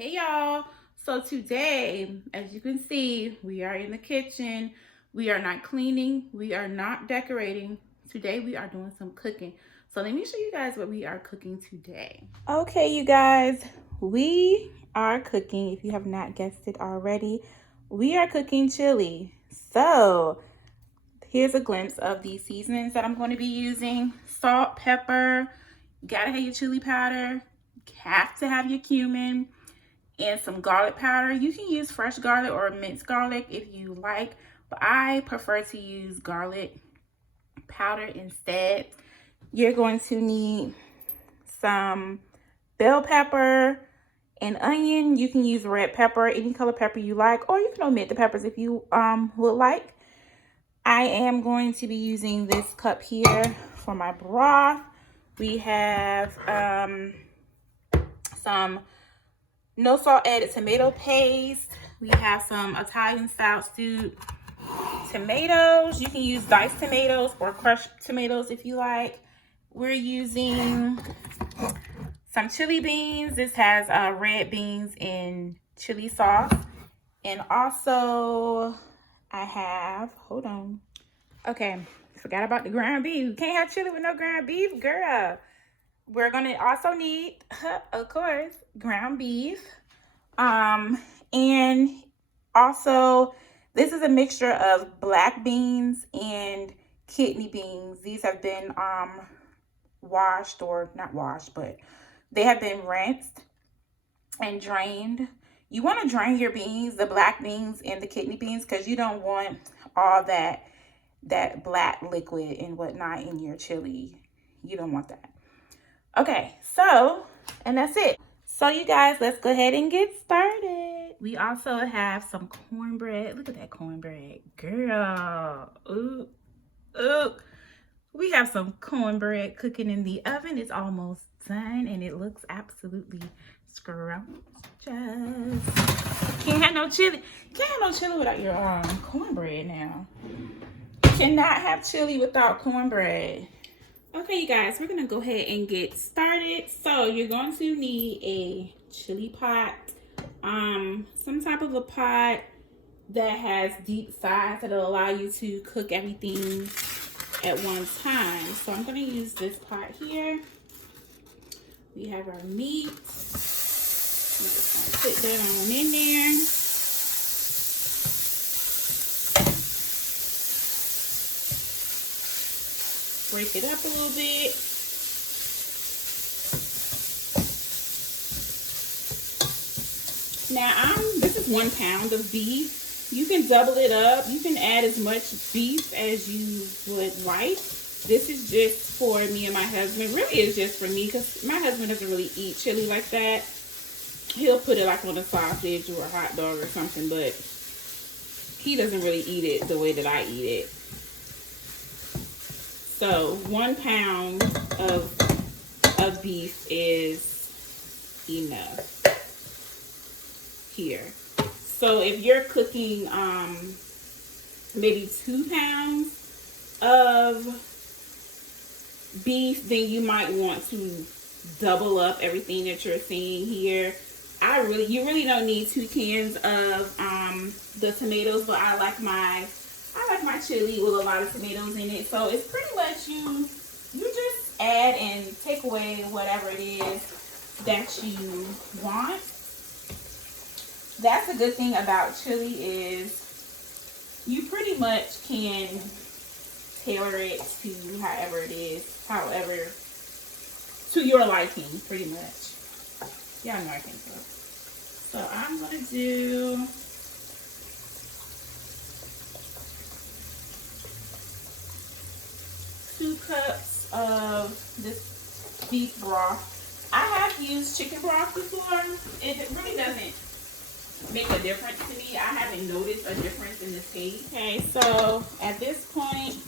Hey y'all. So today, as you can see, we are in the kitchen. We are not cleaning. We are not decorating. Today we are doing some cooking. So let me show you guys what we are cooking today. Okay, you guys, we are cooking. If you have not guessed it already, we are cooking chili. So here's a glimpse of the seasonings that I'm going to be using. Salt, pepper, gotta have your chili powder, have to have your cumin, and some garlic powder. You can use fresh garlic or minced garlic if you like, but I prefer to use garlic powder instead. You're going to need some bell pepper and onion. You can use red pepper, any color pepper you like, or you can omit the peppers if you would like. I am going to be using this cup here for my broth. We have some no salt added tomato paste. We have some Italian style stewed tomatoes. You can use diced tomatoes or crushed tomatoes if you like. We're using some chili beans. This has red beans and chili sauce. And also I have, hold on. Okay, forgot about the ground beef. You can't have chili with no ground beef, girl. We're gonna also need, of course, ground beef. And also this is a mixture of black beans and kidney beans. These have been washed, or not washed, but they have been rinsed and drained. You want to drain your beans, the black beans and the kidney beans, because you don't want all that black liquid and whatnot in your chili. You don't want that. Okay, so, and that's it. So you guys, let's go ahead and get started. We also have some cornbread. Look at that cornbread, girl. Ooh, ooh. We have some cornbread cooking in the oven. It's almost done and it looks absolutely scrumptious. Can't have no chili. Can't have no chili without your cornbread now. You cannot have chili without cornbread. Okay, you guys, we're gonna go ahead and get started. So you're going to need a chili pot, some type of a pot that has deep sides that'll allow you to cook everything at one time. So I'm gonna use this pot here. We have our meat. I'm just gonna put that on in there. Break it up a little bit. Now, this is 1 pound of beef. You can double it up. You can add as much beef as you would like. This is just for me and my husband. Really, it's just for me because my husband doesn't really eat chili like that. He'll put it like on a sausage or a hot dog or something, but he doesn't really eat it the way that I eat it. So 1 pound of beef is enough here. So if you're cooking maybe 2 pounds of beef, then you might want to double up everything that you're seeing here. You really don't need 2 cans of the tomatoes, but I like my chili with a lot of tomatoes in it. So it's pretty much you just add and take away whatever it is that you want. That's a good thing about chili is you pretty much can tailor it to however it is, to your liking, pretty much. Yeah, I know I think so. So I'm gonna do two cups of this beef broth. I have used chicken broth before. It really doesn't make a difference to me. I haven't noticed a difference in the taste. Okay, so at this point,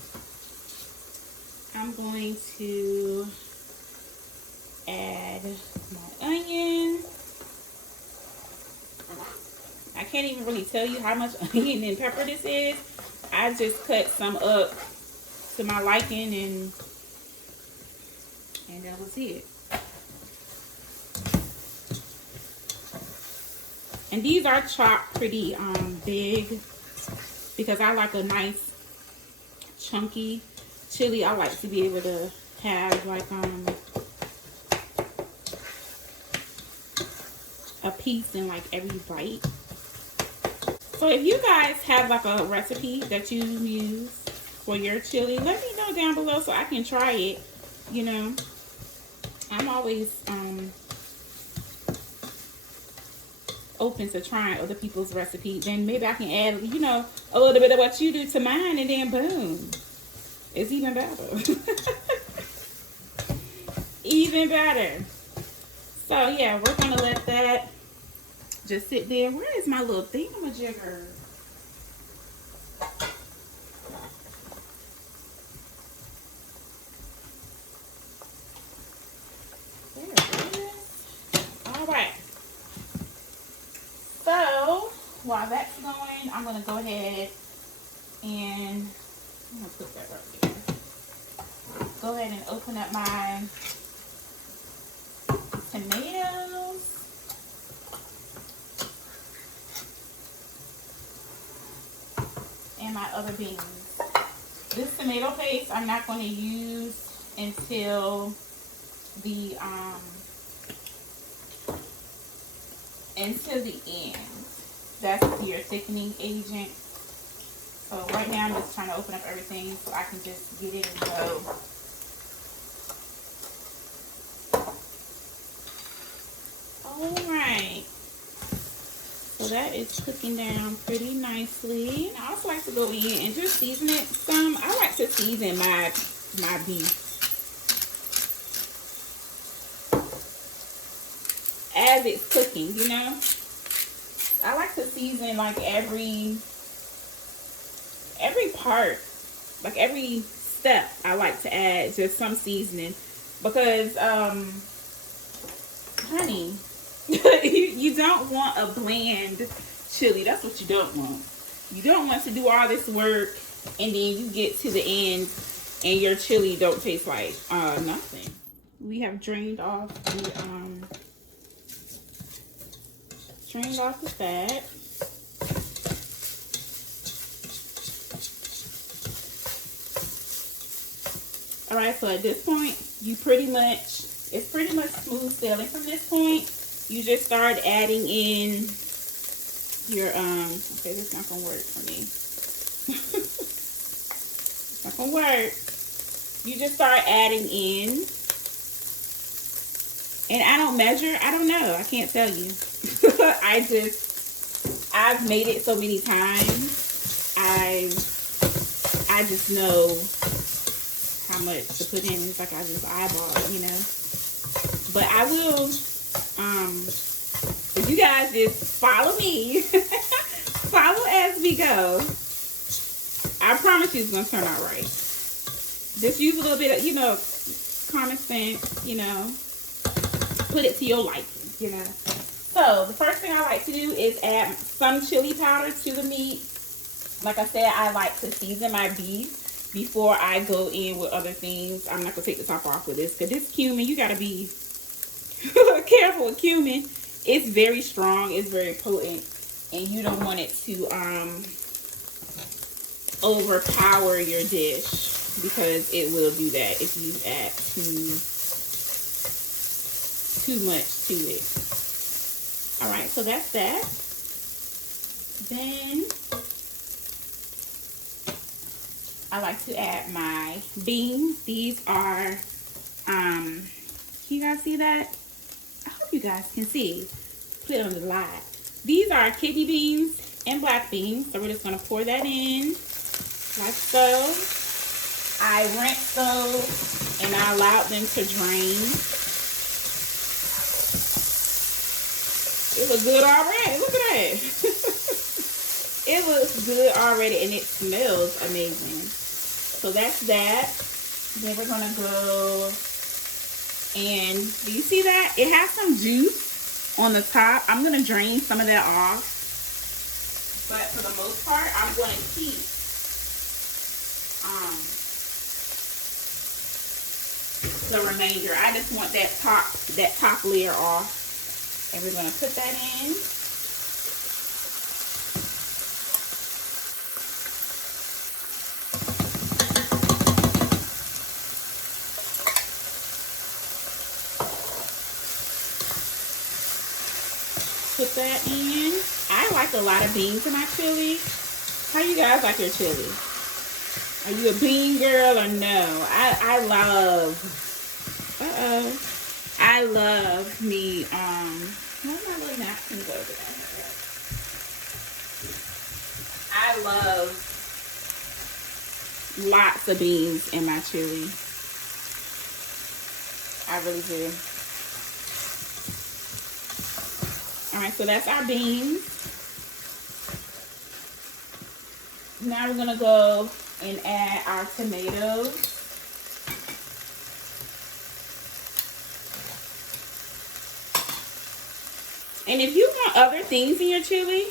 I'm going to add my onion. I can't even really tell you how much onion and pepper this is. I just cut some up to my liking and that was it. And these are chopped pretty big because I like a nice chunky chili. I like to be able to have like a piece in like every bite. So if you guys have like a recipe that you use for your chili, let me know down below so I can try it. You know, I'm always open to trying other people's recipes. Then maybe I can add, you know, a little bit of what you do to mine, and then boom, it's even better. Even better. So yeah, we're gonna let that just sit there. Where is my little thingamajigger? There it is. All right. So while that's going, I'm gonna go ahead and I'm gonna put that right there. Go ahead and open up my tomatoes. And my other beans. This tomato paste I'm not going to use until the end. That's your thickening agent. So right now I'm just trying to open up everything so I can just get it and go. Alright. So that is cooking down pretty nicely. I also like to go in and just season it some. I like to season my beef as it's cooking, you know. I like to season like every part, like every step. I like to add just some seasoning because honey, you don't want a bland chili. That's what you don't want. You don't want to do all this work and then you get to the end and your chili don't taste like nothing. We have drained off the fat. All right, so at this point, it's pretty much smooth sailing from this point. You just start adding in your, okay, this is not gonna work for me. It's not gonna work. You just start adding in, and I don't measure, I don't know, I can't tell you. I've made it so many times. I just know how much to put in. It's like I just eyeball it, you know. But I will, if you guys just follow me, follow as we go, I promise you it's going to turn out right. Just use a little bit of, you know, common sense, you know, put it to your liking, you know. So the first thing I like to do is add some chili powder to the meat. Like I said, I like to season my beef before I go in with other things. I'm not going to take the top off with this because this cumin, you got to be careful with cumin. It's very strong, it's very potent, and you don't want it to overpower your dish because it will do that if you add too much to it. All right, so that's that. Then I like to add my beans. These are can you guys see that? I hope you guys can see. Put it on the light. These are kidney beans and black beans. So we're just going to pour that in like so. I rinsed those and I allowed them to drain. It looks good already. Look at that. It looks good already and it smells amazing. So that's that. Then we're going to go, and do you see that? It has some juice on the top. I'm going to drain some of that off. But for the most part, I'm going to keep the remainder. I just want that top layer off. And we're going to put that in. put that in. I like a lot of beans in my chili. How you guys like your chili? Are you a bean girl or no? I love, I love me, where are my little napkins over there? I love lots of beans in my chili. I really do. All right, so that's our beans. Now we're gonna go and add our tomatoes. And if you want other things in your chili,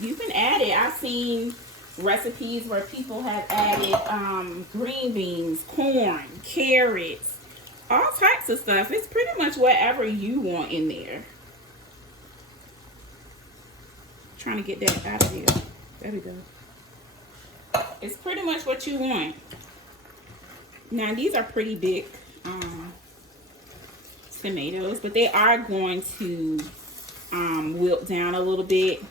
you can add it. I've seen recipes where people have added green beans, corn, carrots, all types of stuff. It's pretty much whatever you want in there. Trying to get that out of here. There we go. It's pretty much what you want. Now these are pretty big tomatoes, but they are going to wilt down a little bit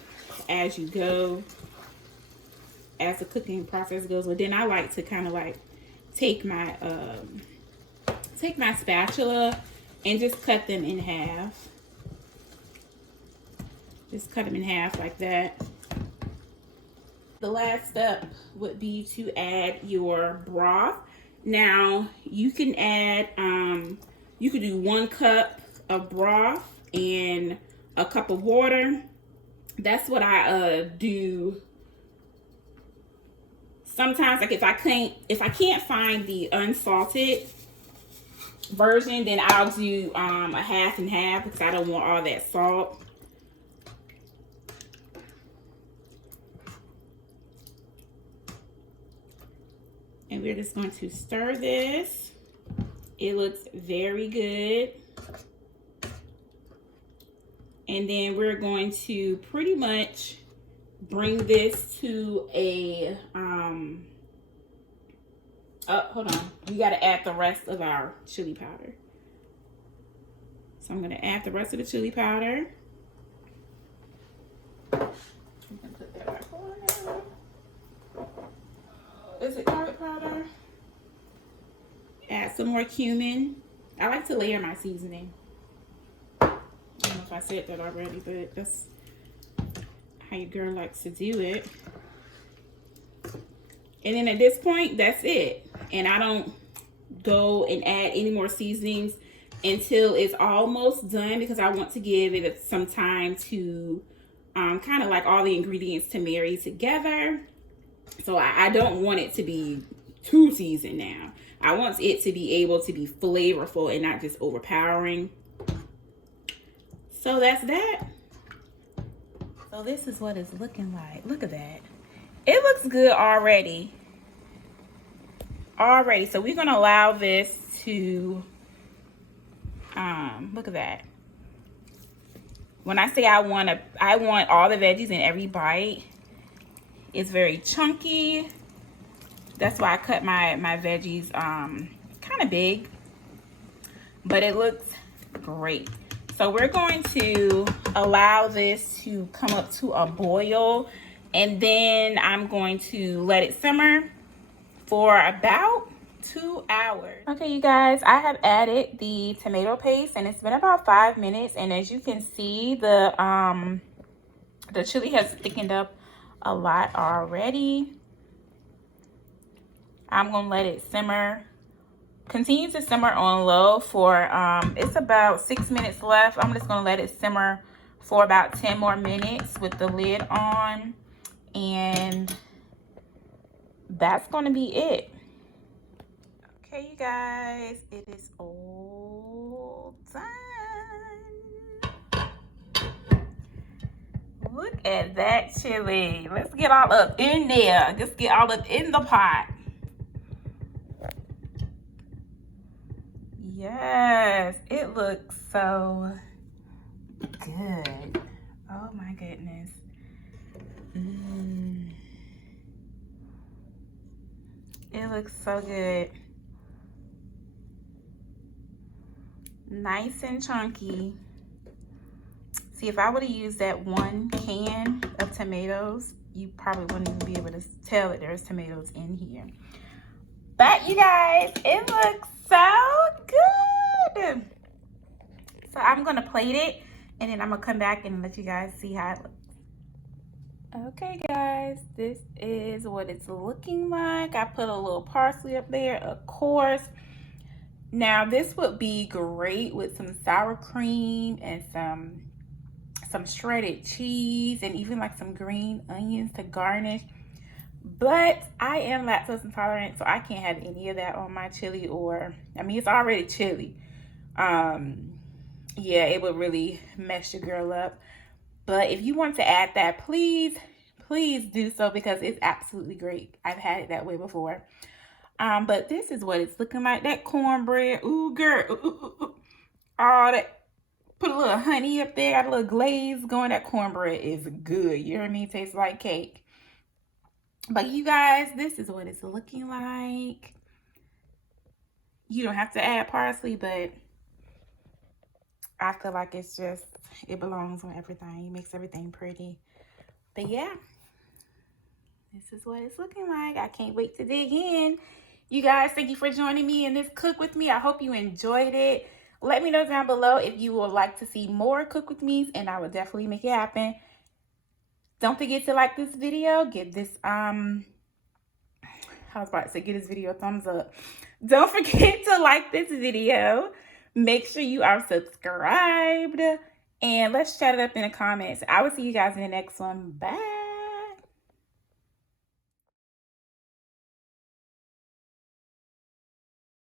as you go, as the cooking process goes. But then I like to kind of like take my spatula and just cut them in half. Just cut them in half like that. The last step would be to add your broth. Now you can add, you could do 1 cup of broth and a cup of water. That's what I do. Sometimes, like if I can't find the unsalted version, then I'll do a half and half because I don't want all that salt. And we're just going to stir this. It looks very good. And then we're going to pretty much bring this to a, hold on. We got to add the rest of our chili powder. So I'm going to add the rest of the chili powder. I'm going to put that back on now. Is it garlic powder? Add some more cumin. I like to layer my seasoning. I don't know if I said that already, but that's how your girl likes to do it. And then at this point, that's it. And I don't go and add any more seasonings until it's almost done, because I want to give it some time to kind of like all the ingredients to marry together. So I don't want it to be too seasoned now. I want it to be able to be flavorful and not just overpowering. So that's that. So this is what it's looking like. Look at that. It looks good already. So we're gonna allow this to, look at that. When I say I want all the veggies in every bite. It's very chunky. That's why I cut my veggies kind of big, but it looks great. So we're going to allow this to come up to a boil, and then I'm going to let it simmer for about 2 hours. Okay, you guys, I have added the tomato paste, and it's been about 5 minutes. And as you can see, the chili has thickened up a lot already. I'm gonna let it simmer. Continue to simmer on low for it's about 6 minutes left. I'm just gonna let it simmer for about 10 more minutes with the lid on, and that's gonna be it. Okay, you guys, it is all done. Look at that chili. Let's get all up in there. Let's get all up in the pot. Yes, it looks so good. Oh my goodness. It looks so good. Nice and chunky. See, if I would have used that 1 can of tomatoes, you probably wouldn't even be able to tell that there's tomatoes in here. But you guys, it looks so good. So I'm gonna plate it and then I'm gonna come back and let you guys see how it looks. Okay guys, this is what it's looking like. I put a little parsley up there, of course. Now this would be great with some sour cream and some shredded cheese and even like some green onions to garnish. But I am lactose intolerant, so I can't have any of that on my chili, or I mean it's already chili. Yeah, it would really mess your girl up. But if you want to add that, please do so, because it's absolutely great. I've had it that way before. But this is what it's looking like. That cornbread, ooh girl, ooh. All that, put a little honey up there, got a little glaze going. That cornbread is good. You hear me? Tastes like cake. But you guys, this is what it's looking like. You don't have to add parsley, but I feel like it's just, it belongs on everything. It makes everything pretty. But yeah, this is what it's looking like. I can't wait to dig in. You guys, thank you for joining me in this cook with me. I hope you enjoyed it. Let me know down below if you would like to see more cook with me's, and I will definitely make it happen. Don't forget to like this video. Give this I was about to say give this video a thumbs up. Don't forget to like this video. Make sure you are subscribed, and let's chat it up in the comments. I will see you guys in the next one. Bye.